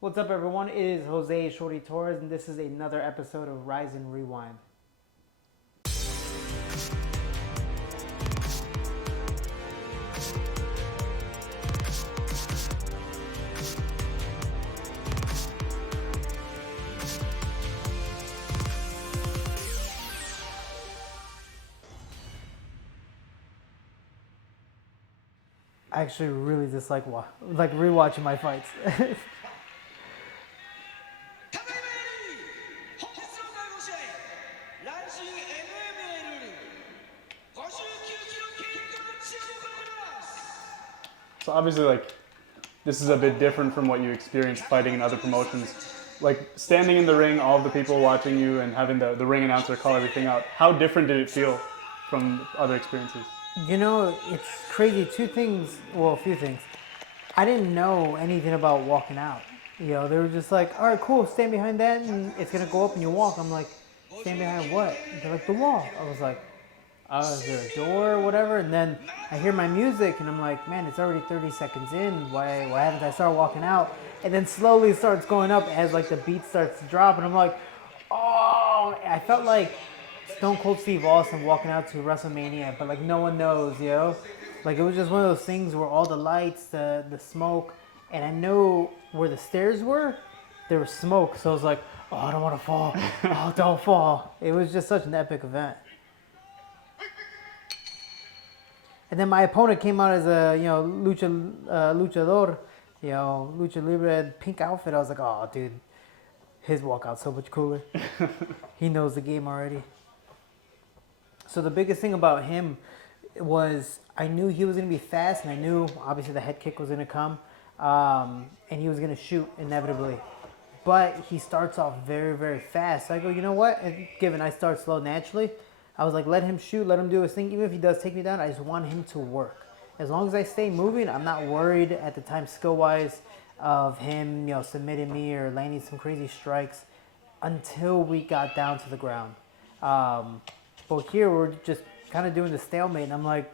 What's up, everyone? It is Jose Shorty Torres, and this is another episode of RIZIN Rewind. I actually really dislike rewatching my fights. So obviously, this is a bit different from what you experienced fighting in other promotions. Like, standing in the ring, all of the people watching you and having the ring announcer call everything out, how different did it feel from other experiences? You know, it's crazy. A few things. I didn't know anything about walking out. You know, they were just like, all right, cool, stand behind that and it's going to go up and you walk. I'm like, stand behind what? They're like, the wall. I was like, is there a door or whatever? And then I hear my music and I'm like, man, it's already 30 seconds in. Why haven't I started walking out? And then slowly starts going up as like the beat starts to drop. And I'm like, oh, I felt like Stone Cold Steve Austin walking out to WrestleMania, but like no one knows, you know? Like it was just one of those things where all the lights, the smoke, and I know where the stairs were, there was smoke. So I was like, oh, I don't want to fall. Oh, don't fall. It was just such an epic event. And then my opponent came out as a, luchador, lucha libre, pink outfit. I was like, oh, dude, his walkout's so much cooler. He knows the game already. So the biggest thing about him was I knew he was going to be fast, and I knew obviously the head kick was going to come, and he was going to shoot inevitably. But he starts off very, very fast. So I go, you know what? And given I start slow naturally, I was like, let him shoot, let him do his thing. Even if he does take me down, I just want him to work. As long as I stay moving, I'm not worried at the time skill-wise of him, submitting me or landing some crazy strikes until we got down to the ground. But here we're just kind of doing the stalemate, and I'm like,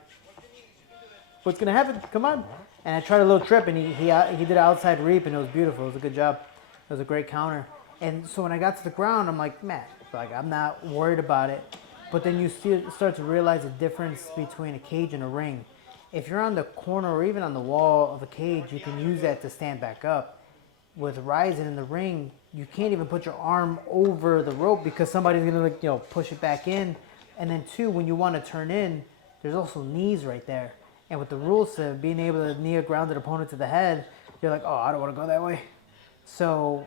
what's going to happen? Come on. And I tried a little trip, and he did an outside reap, and it was beautiful. It was a good job. It was a great counter. And so when I got to the ground, I'm like, man, I'm not worried about it. But then you start to realize the difference between a cage and a ring. If you're on the corner or even on the wall of a cage, you can use that to stand back up. With RIZIN in the ring, you can't even put your arm over the rope because somebody's going to push it back in. And then two, when you want to turn in, there's also knees right there. And with the rules of being able to knee a grounded opponent to the head, you're like, oh, I don't want to go that way. So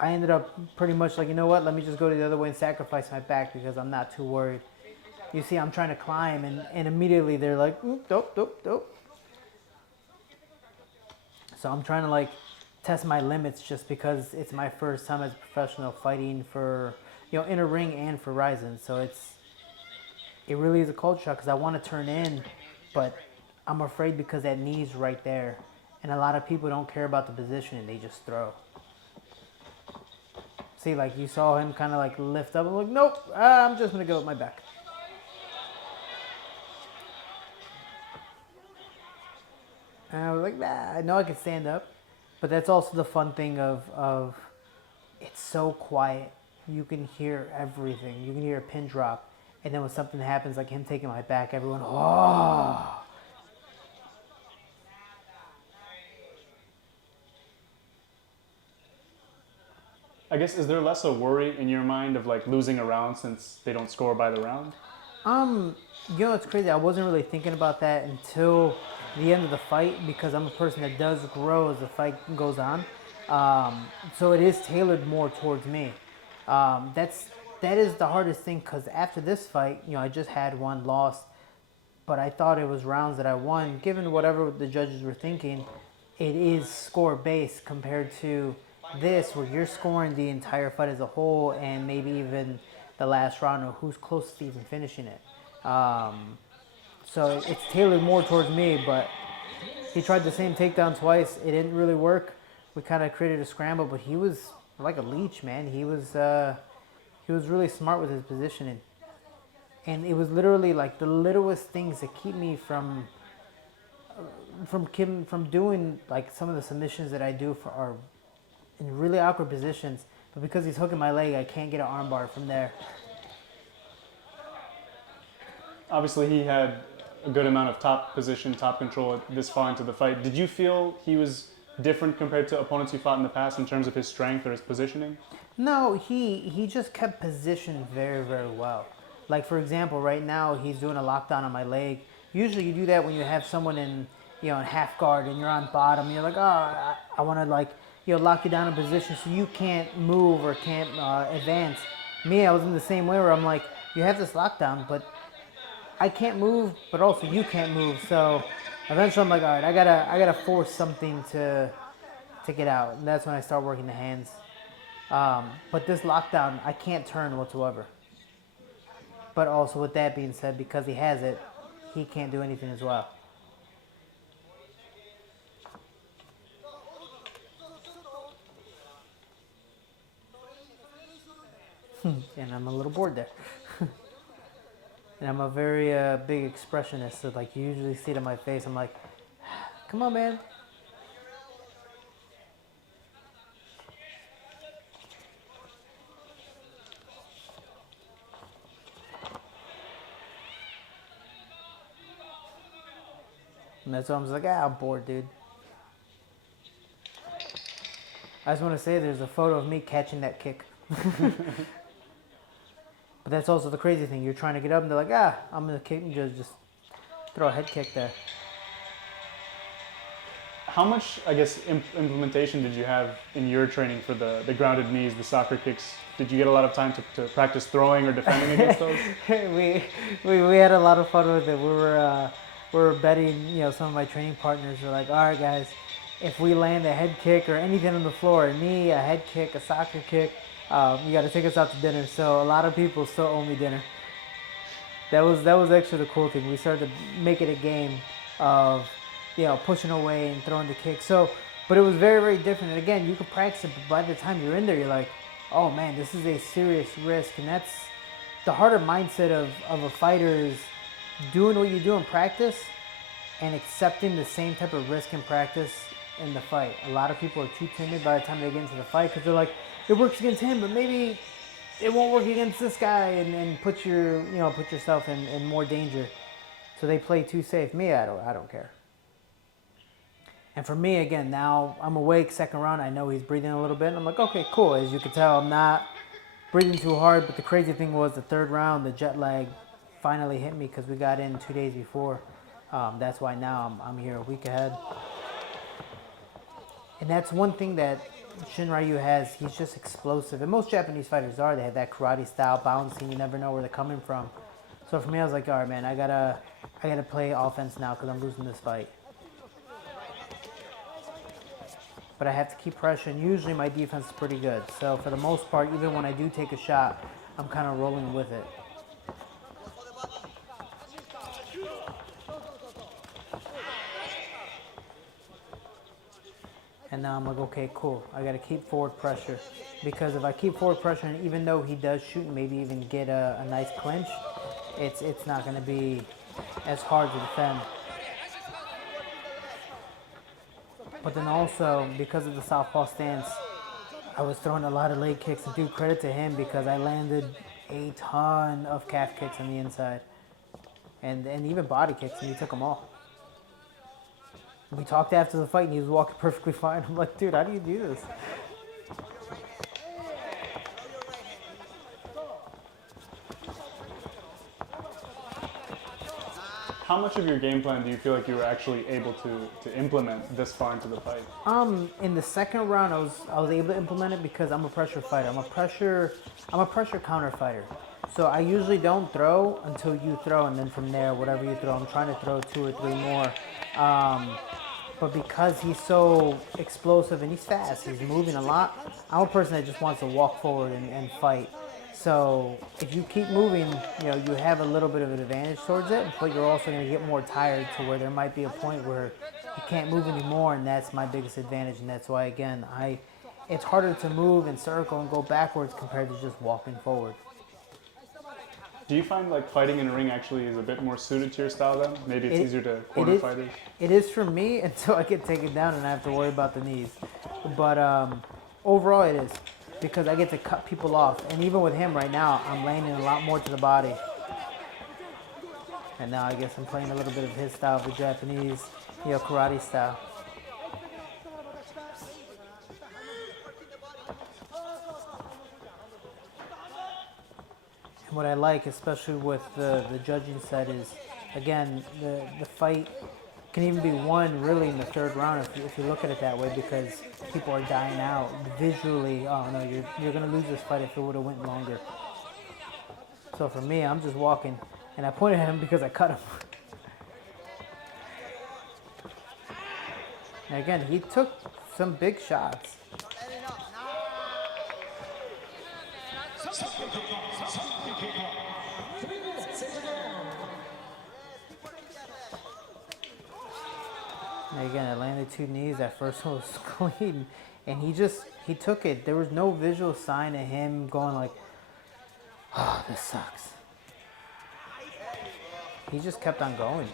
I ended up pretty much like, you know what, let me just go to the other way and sacrifice my back because I'm not too worried. You see, I'm trying to climb, and immediately they're like, dope. So I'm trying to test my limits just because it's my first time as a professional fighting for, in a ring and for RIZIN. So it really is a culture shock because I want to turn in, but I'm afraid because that knee's right there. And a lot of people don't care about the position and they just throw. See, you saw him kind of lift up and look, nope, I'm just going to go with my back. And I was like, nah, I know I can stand up. But that's also the fun thing of it's so quiet. You can hear everything. You can hear a pin drop. And then when something happens, like him taking my back, everyone, oh. I guess, is there less a worry in your mind of losing a round since they don't score by the round? It's crazy. I wasn't really thinking about that until the end of the fight because I'm a person that does grow as the fight goes on. So it is tailored more towards me. That is the hardest thing because after this fight, I just had one loss, but I thought it was rounds that I won. Given whatever the judges were thinking, it is score based compared to this where you're scoring the entire fight as a whole and maybe even the last round or who's closest to even finishing it. So it's tailored more towards me, but he tried the same takedown twice. It didn't really work. We kind of created a scramble, but he was like a leech, man. He was really smart with his positioning. And it was literally the littlest things that keep me from doing some of the submissions that I do for our in really awkward positions. But because he's hooking my leg, I can't get an armbar from there. Obviously, he had a good amount of top position, top control this far into the fight. Did you feel he was different compared to opponents you fought in the past in terms of his strength or his positioning? No, he just kept position very, very well. Like, for example, right now he's doing a lockdown on my leg. Usually you do that when you have someone in, in half guard and you're on bottom. And you're like, oh, I want to, like, lock you down in position so you can't move or can't advance. Me, I was in the same way where I'm like, you have this lockdown, but I can't move, but also you can't move. So eventually I'm like, all right, I gotta force something to get out. And that's when I start working the hands. But this lockdown, I can't turn whatsoever. But also with that being said, because he has it, he can't do anything as well. And I'm a little bored there. And I'm a very big expressionist, so like you usually see it in my face. I'm like, come on, man. And that's why I'm just like, I'm bored, dude. I just want to say there's a photo of me catching that kick. But that's also the crazy thing. You're trying to get up and they're like, I'm going to kick and just throw a head kick there. How much, I guess, implementation did you have in your training for the grounded knees, the soccer kicks? Did you get a lot of time to practice throwing or defending against those? we had a lot of fun with it. We were betting, some of my training partners were like, all right, guys, if we land a head kick or anything on the floor, a knee, a head kick, a soccer kick, you got to take us out to dinner. So a lot of people still owe me dinner. That was actually the cool thing. We started to make it a game of, pushing away and throwing the kick. So, but it was very, very different. And again, you could practice it, but by the time you're in there, you're like, oh man, this is a serious risk. And that's the harder mindset of a fighter is doing what you do in practice and accepting the same type of risk in practice in the fight. A lot of people are too timid by the time they get into the fight because they're like, it works against him, but maybe it won't work against this guy, and put yourself in more danger. So they play too safe. Me, I don't care. And for me, again, now I'm awake, second round, I know he's breathing a little bit, and I'm like, okay, cool. As you can tell, I'm not breathing too hard, but the crazy thing was the third round, the jet lag finally hit me because we got in 2 days before. That's why now I'm here a week ahead. And that's one thing that Shinryu has. He's just explosive. And most Japanese fighters are. They have that karate style bouncing. You never know where they're coming from. So for me, I was like, all right, man, I gotta play offense now because I'm losing this fight. But I have to keep pressure. And usually my defense is pretty good. So for the most part, even when I do take a shot, I'm kind of rolling with it. And now I'm like, okay, cool. I got to keep forward pressure. Because if I keep forward pressure, and even though he does shoot and maybe even get a nice clinch, it's not going to be as hard to defend. But then also, because of the southpaw stance, I was throwing a lot of leg kicks. And do credit to him because I landed a ton of calf kicks on the inside. And even body kicks, and he took them all. We talked after the fight and he was walking perfectly fine. I'm like, dude, how do you do this? How much of your game plan do you feel like you were actually able to implement this far into the fight? In the second round, I was able to implement it because I'm a pressure fighter. I'm a pressure counter fighter. So I usually don't throw until you throw, and then from there, whatever you throw, I'm trying to throw 2 or 3 more. But because he's so explosive and he's fast, he's moving a lot, I'm a person that just wants to walk forward and fight. So if you keep moving, you have a little bit of an advantage towards it, but you're also going to get more tired to where there might be a point where you can't move anymore, and that's my biggest advantage. And that's why, again, it's harder to move and circle and go backwards compared to just walking forward. Do you find like fighting in a ring actually is a bit more suited to your style then? Maybe it's easier to corner fighters? It is for me until I get taken down and I have to worry about the knees. But overall it is, because I get to cut people off. And even with him right now, I'm landing a lot more to the body. And now I guess I'm playing a little bit of his style, the Japanese, karate style. And what I like, especially with the judging set, is, again, the fight can even be won really in the third round if you look at it that way, because people are dying out visually. Oh no, you're gonna lose this fight if it would have went longer. So for me, I'm just walking, and I pointed at him because I cut him. And again, he took some big shots. And again, I landed 2 knees. That first one was clean, and he took it. There was no visual sign of him going like, oh, this sucks. He just kept on going.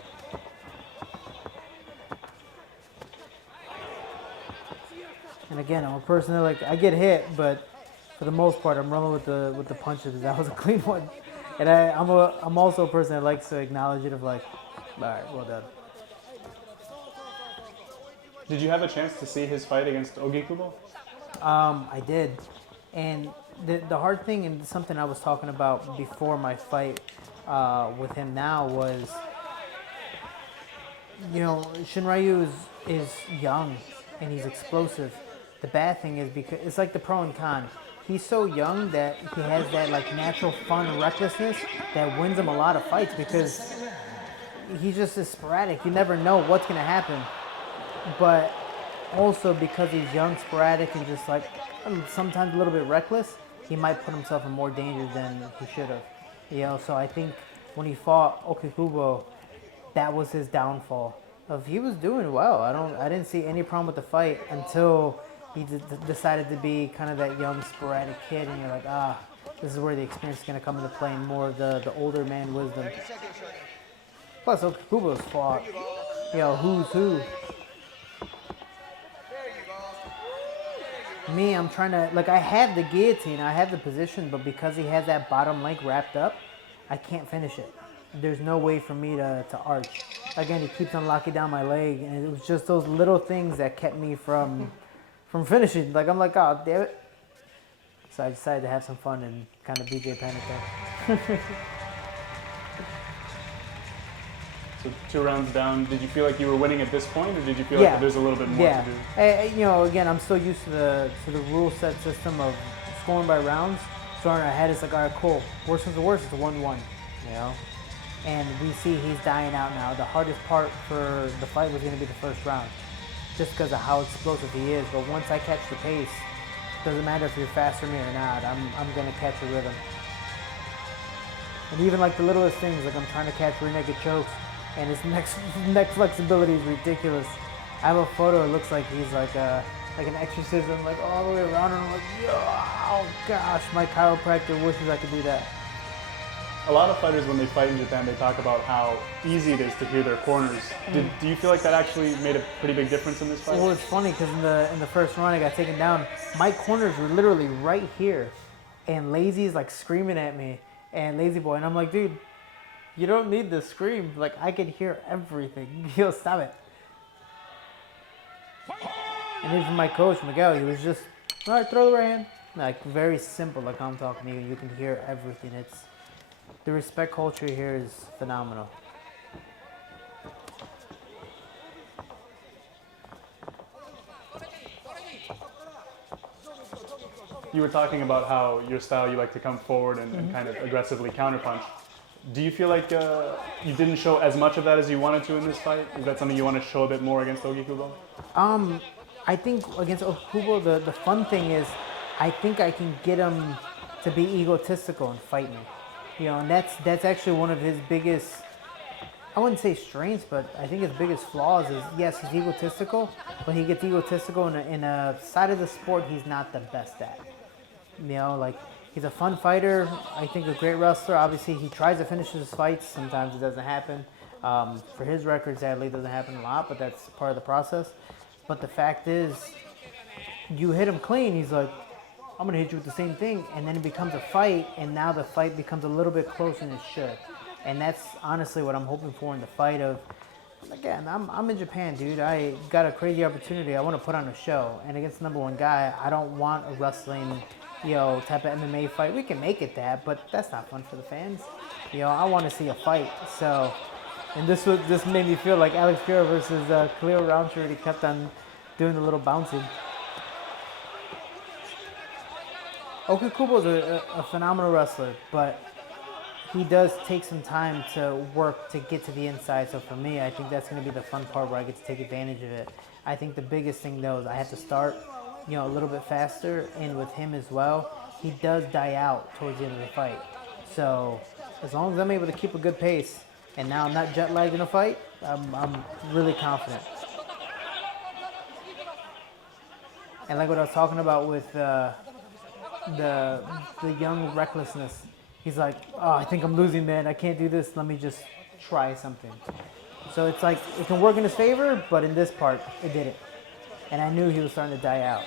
And again, I'm a person that, like, I get hit, but for the most part, I'm rolling with the punches. That was a clean one. And I'm also a person that likes to acknowledge it of like, all right, well done. Did you have a chance to see his fight against Ogikubo? I did. And the hard thing, and something I was talking about before my fight with him now, was, Shinryu is young and he's explosive. The bad thing is, because it's like the pro and con. He's so young that he has that like natural fun recklessness that wins him a lot of fights, because he just is sporadic. You never know what's gonna happen. But also because he's young, sporadic, and just like sometimes a little bit reckless, he might put himself in more danger than he should have. So I think when he fought Ogikubo, that was his downfall. He was doing well. I didn't see any problem with the fight until he decided to be kind of that young, sporadic kid, and you're like, this is where the experience is going to come into play, and more of the older man wisdom. Plus, Ogikubo's fought, who's who. Me, I'm trying to, like, I have the guillotine, I have the position, but because he has that bottom leg wrapped up, I can't finish it. There's no way for me to arch. Again, he keeps on locking down my leg, and it was just those little things that kept me from finishing. Like, I'm like, oh, damn it. So I decided to have some fun and kind of BJ Panic there. So 2 rounds down, did you feel like you were winning at this point, or did you feel like there's a little bit more to do? Again, I'm still used to the rule set system of scoring by rounds. So in our head, it's like, all right, cool. Worst comes to worst, it's a 1-1, And we see he's dying out now. The hardest part for the fight was going to be the first round, just because of how explosive he is. But once I catch the pace, doesn't matter if you're faster than me or not, I'm going to catch a rhythm. And even like the littlest things, like I'm trying to catch rear naked chokes, and his neck flexibility is ridiculous. I have a photo, it looks like he's like an exorcism, like all the way around, and I'm like, oh gosh, my chiropractor wishes I could do that. A lot of fighters, when they fight in Japan, they talk about how easy it is to hear their corners. Do you feel like that actually made a pretty big difference in this fight? Well, it's funny because in the first round I got taken down. My corners were literally right here, and Lazy's like screaming at me, and Lazy Boy, and I'm like, dude, you don't need to scream. Like, I can hear everything. Stop it. And even my coach, Miguel, he was just, all right, throw the right hand. Like, very simple, like I'm talking to you. You can hear everything. The respect culture here is phenomenal. You were talking about how your style, you like to come forward and kind of aggressively counterpunch. Do you feel like you didn't show as much of that as you wanted to in this fight? Is that something you want to show a bit more against Ogikubo? I think against Ogikubo, the fun thing is, I think I can get him to be egotistical and fight me. And that's actually one of his biggest, I wouldn't say strengths, but I think his biggest flaws is, yes, he's egotistical, but he gets egotistical in a side of the sport he's not the best at. Like, he's a fun fighter, I think a great wrestler. Obviously, he tries to finish his fights. Sometimes it doesn't happen. For his record, sadly, it doesn't happen a lot, but that's part of the process. But the fact is, you hit him clean, he's like, I'm gonna hit you with the same thing, and then it becomes a fight, and now the fight becomes a little bit closer than it should, and that's honestly what I'm hoping for in the fight. Of again, I'm in Japan, dude. I got a crazy opportunity. I want to put on a show, and against the #1 guy, I don't want a wrestling, type of MMA fight. We can make it that, but that's not fun for the fans. I want to see a fight. So, and this made me feel like Alex Pereira versus Khalil Roundtree. He kept on doing the little bouncing. Okukubo is a phenomenal wrestler, but he does take some time to work to get to the inside. So for me, I think that's going to be the fun part where I get to take advantage of it. I think the biggest thing though is I have to start, a little bit faster, and with him as well, he does die out towards the end of the fight. So as long as I'm able to keep a good pace, and now I'm not jet lagged in a fight, I'm really confident. And like what I was talking about with the young recklessness. He's like, oh, I think I'm losing, man. I can't do this. Let me just try something. So it's like it can work in his favor, but in this part, it didn't. And I knew he was starting to die out.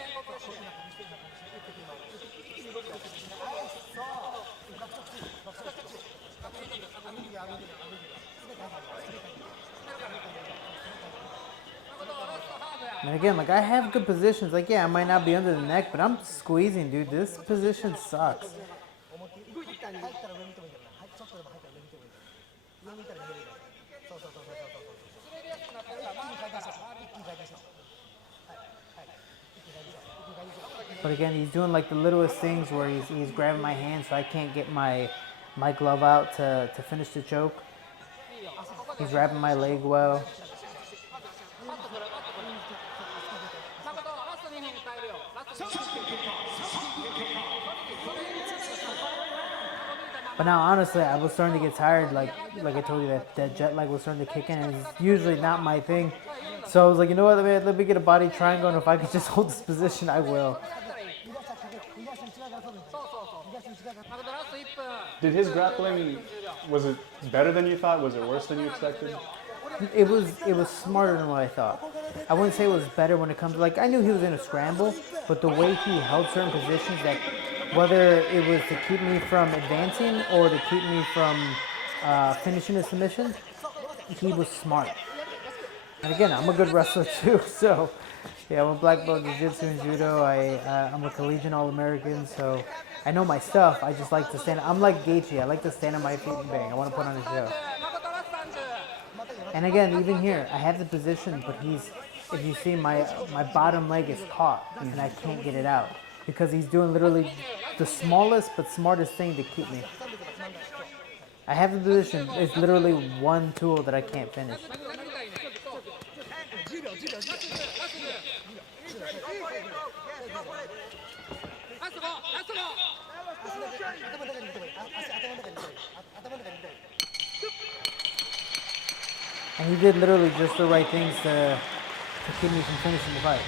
And again, like I have good positions. Like, yeah, I might not be under the neck, but I'm squeezing, dude. This position sucks. But again, he's doing like the littlest things where he's grabbing my hand so I can't get my glove out to finish the choke. He's wrapping my leg well. But now, honestly, I was starting to get tired. Like I told you, that jet lag was starting to kick in, and it's usually not my thing. So I was like, you know what, let me get a body triangle, and if I could just hold this position, I will. Did his grappling, was it better than you thought? Was it worse than you expected? It was smarter than what I thought. I wouldn't say it was better when it comes to, like, I knew he was in a scramble, but the way he held certain positions, that whether it was to keep me from advancing or to keep me from finishing a submission, he was smart. And again, I'm a good wrestler too, so yeah, I'm a black belt in jiu-jitsu and judo. I'm a collegiate All-American, so I know my stuff. I just like to stand. I'm like Gaethje. I like to stand on my feet and bang. I want to put on a show. And again, even here, I have the position, but if you see, my bottom leg is caught, and I can't get it out because he's doing literally the smallest but smartest thing to keep me. I have the position. It's literally one tool that I can't finish. And he did literally just the right things to keep me from finishing the fight.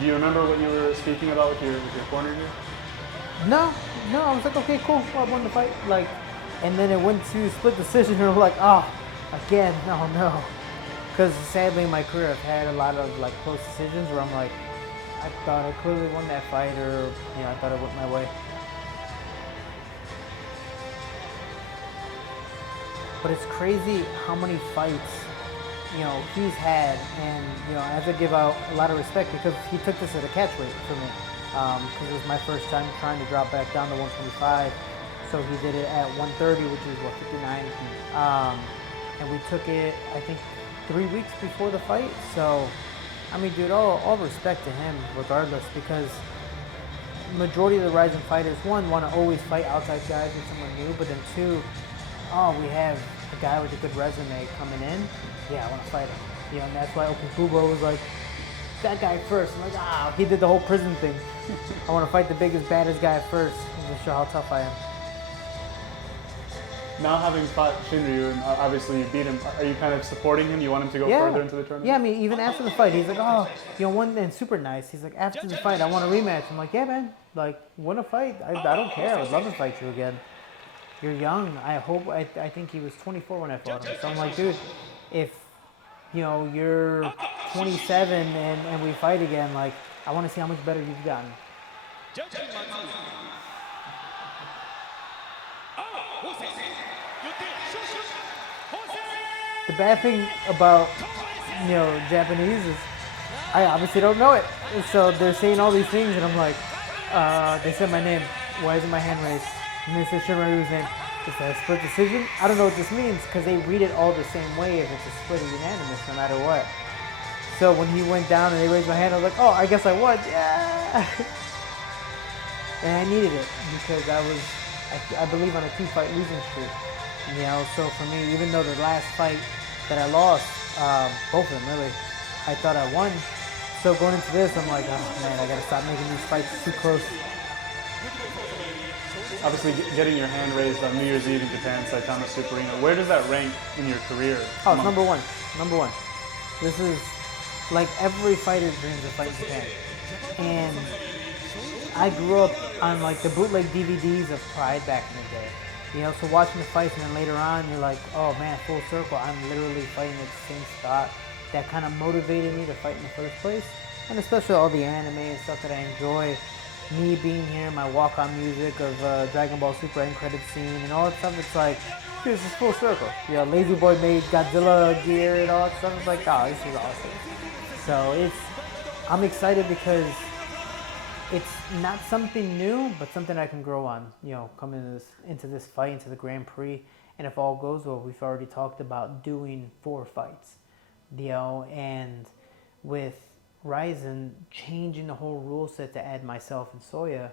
Do you remember what you were speaking about with your corner here? No, I was like, okay, cool, I won the fight. Like, and then it went to split decision, and I'm like, oh, again, no. Because sadly in my career, I've had a lot of like close decisions where I'm like, I thought I clearly won that fight, or I thought I went my way. But it's crazy how many fights, he's had, and I have to give out a lot of respect because he took this as a catch weight for me, because it was my first time trying to drop back down to 125. So he did it at 130, which is 59, and we took it, I think, 3 weeks before the fight. So, I mean, dude, all respect to him regardless, because majority of the RIZIN fighters, one, want to always fight outside guys with someone new, but then two, we have a guy with a good resume coming in. Yeah, I want to fight him. And that's why Okukubo was like, that guy first. I'm like, he did the whole prison thing. I want to fight the biggest, baddest guy first and just show how tough I am. Now having fought Shinryu, and obviously you beat him, are you kind of supporting him? You want him to go further into the tournament? Yeah, I mean, even after the fight, he's like, one, and super nice. He's like, after the fight, I want a rematch. I'm like, yeah, man, like, win a fight. I don't care. I would love to fight you again. You're young. I think he was 24 when I fought him. So I'm like, dude, if, you're 27 and we fight again, like, I want to see how much better you've gotten. The bad thing about, Japanese is I obviously don't know it. So they're saying all these things, and I'm like, they said my name. Why isn't my hand raised? And they said Shinryu's name. Is that a split decision? I don't know what this means because they read it all the same way if it's a split or unanimous, no matter what. So when he went down and they raised my hand, I was like, oh, I guess I won. Yeah. And I needed it because I believe on a 2-fight losing streak. So for me, even though the last fight that I lost, both of them really, I thought I won. So going into this, I'm like, oh man, I gotta stop making these fights too close. Obviously, getting your hand raised on New Year's Eve in Japan, Saitama Super Arena, where does that rank in your career? Oh, it's number one. Number one. This is like every fighter dreams of fighting Japan. And I grew up on like the bootleg DVDs of Pride back in the day. So watching the fights and then later on, you're like, oh man, full circle. I'm literally fighting at the same spot. That kind of motivated me to fight in the first place. And especially all the anime and stuff that I enjoy. Me being here, my walk-on music of Dragon Ball Super end credit scene and all that stuff. It's like, dude, this is full circle. Lazy Boy made Godzilla gear and all that stuff. It's like, oh, this is awesome. So I'm excited because it's not something new, but something I can grow on, coming into this fight, into the Grand Prix. And if all goes well, we've already talked about doing 4 fights, and with RIZIN changing the whole rule set to add myself and Soya,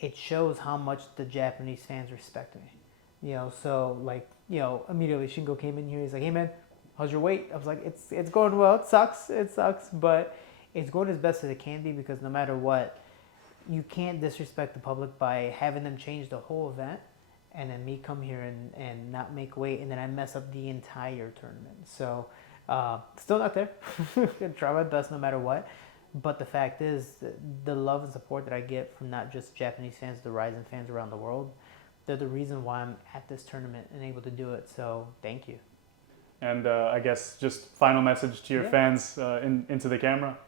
it shows how much the Japanese fans respect me. So like, immediately Shingo came in here, he's like, hey man, how's your weight? I was like, it's going well, it sucks, but it's going as best as it can be because no matter what, you can't disrespect the public by having them change the whole event and then me come here and not make weight and then I mess up the entire tournament. So still not there. Gonna try my best no matter what. But the fact is, the love and support that I get from not just Japanese fans, the RIZIN fans around the world, they're the reason why I'm at this tournament and able to do it. So thank you. And I guess just final message to your fans into the camera.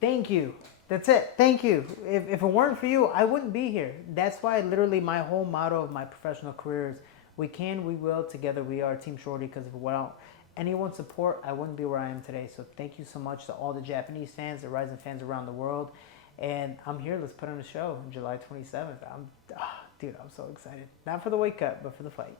Thank you. That's it. Thank you. If it weren't for you, I wouldn't be here. That's why literally my whole motto of my professional career is we can, we will, together we are Team Shorty, because if without anyone's support, I wouldn't be where I am today. So thank you so much to all the Japanese fans, the RIZIN fans around the world. And I'm here. Let's put on a show on July 27th. Dude, I'm so excited. Not for the weight cut, but for the fight.